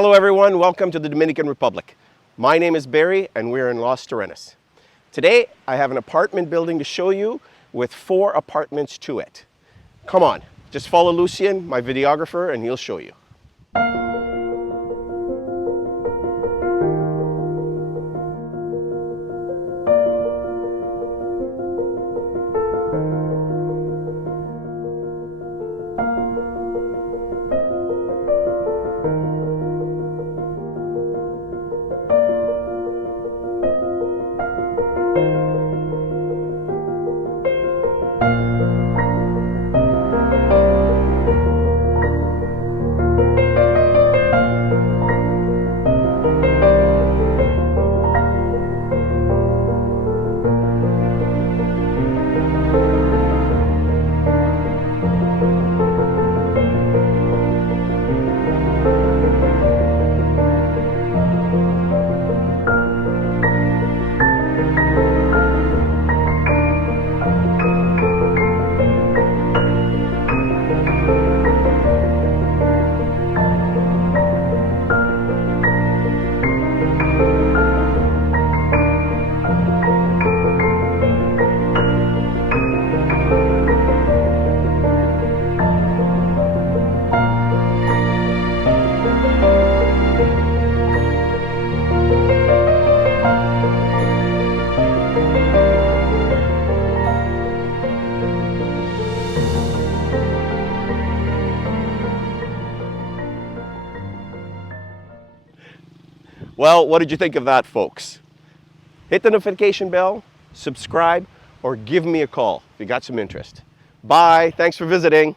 Hello everyone, welcome to the Dominican Republic. My name is Barry and we're in Los Terrenas. Today I have an apartment building to show you with 4 apartments to it. Come on, just follow Lucien, my videographer, and he'll show you. Well, what did you think of that, folks? Hit the notification bell, subscribe, or give me a call if you got some interest. Bye, thanks for visiting.